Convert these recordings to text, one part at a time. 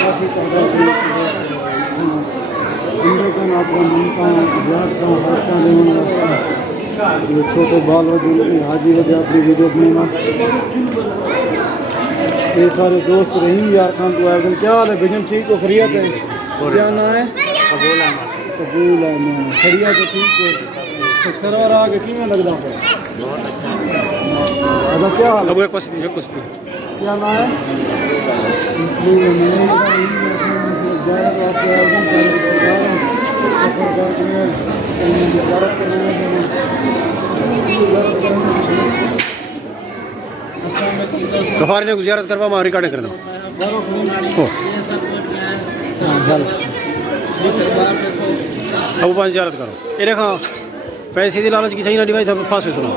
काफ़ी ये छोटे बाल वजह हाजी वजह अपनी वीडियो बनाना। ये सारे दोस्त रही यार खान तो आयोजन। क्या हाल है भजन? ठीक हो? खरीत है? क्या ना है? कबूल है। कबूल है ना खड़िया तो ठीक हो। सरवर आगे कि में लगता है बहुत अच्छा। क्या हाल है? क्या ना है? गफार ने गुजारत करवा मैं रिकॉर्डिंग कर दूँ अब 5 जियारत करो। ये देखा पैसे की लालच की सही ना डिवाइस अब फांस सुना।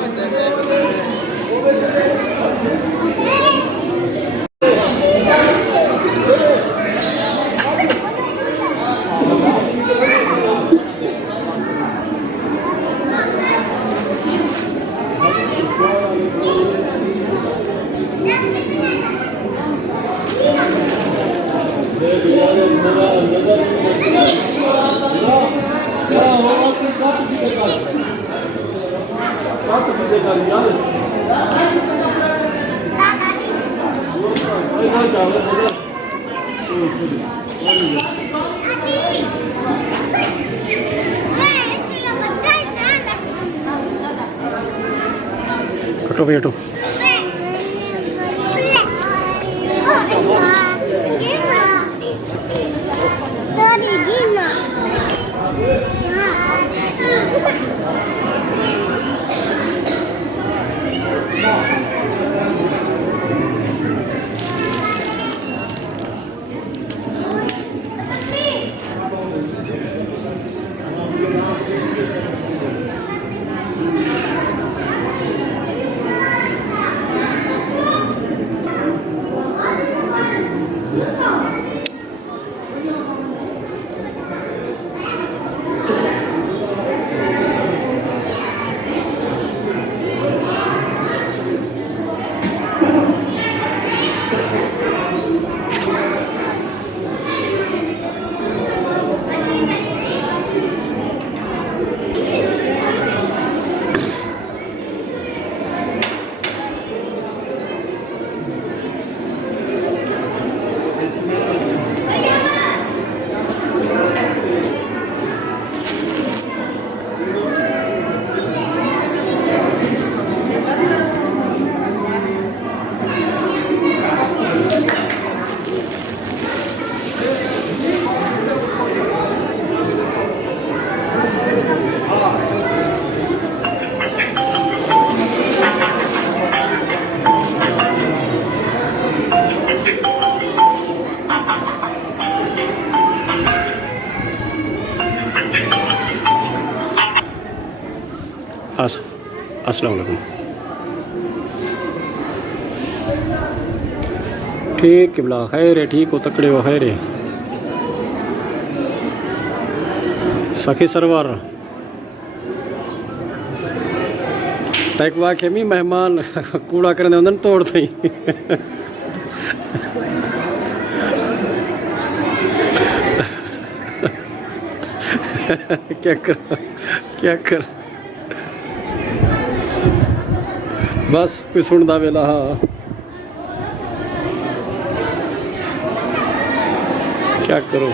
कटो भैया हटो। अस्सलाम वालेकुम। ठीक किबला खैर है। ठीक हो तकड़े हो खैर है। सखी सरवर तक वाक्य में मेहमान कूड़ा करने होंगे तोड़ थी क्या कर बस कोई सुनता वेला क्या करो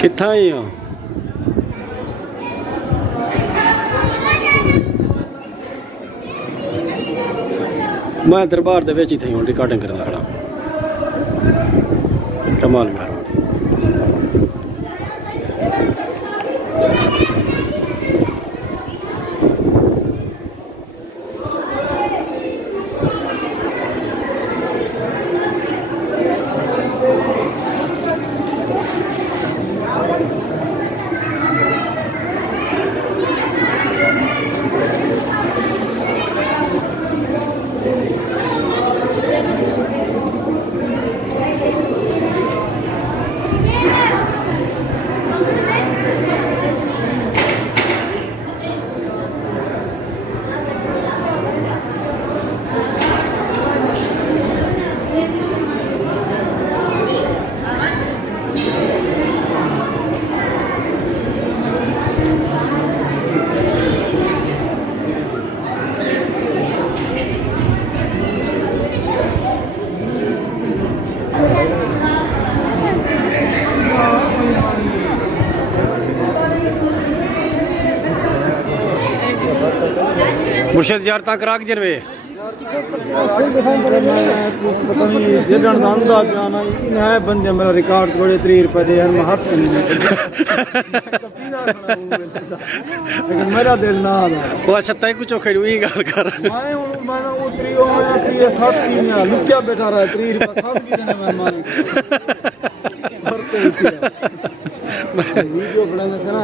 कितना ही हाँ मैं दरबार दे विच ही थी हूँ रिकॉर्डिंग करना खड़ा। कमाल मेहरबानी। मुर्शद यार ता करा के जनवे पता नहीं जेडन आंदा पिया ना इन है बंदे मेरा रिकॉर्ड बड़े 3 रुपए दे हर हाथ नहीं लेकिन मेरा दिल ना आ वो अच्छा तय कुछ चोखे ही गल कर मैं वो 7 की में लुकिया बैठा रहा 3 रुपए खास की देने मैं मानी वीडियो बनाने से ना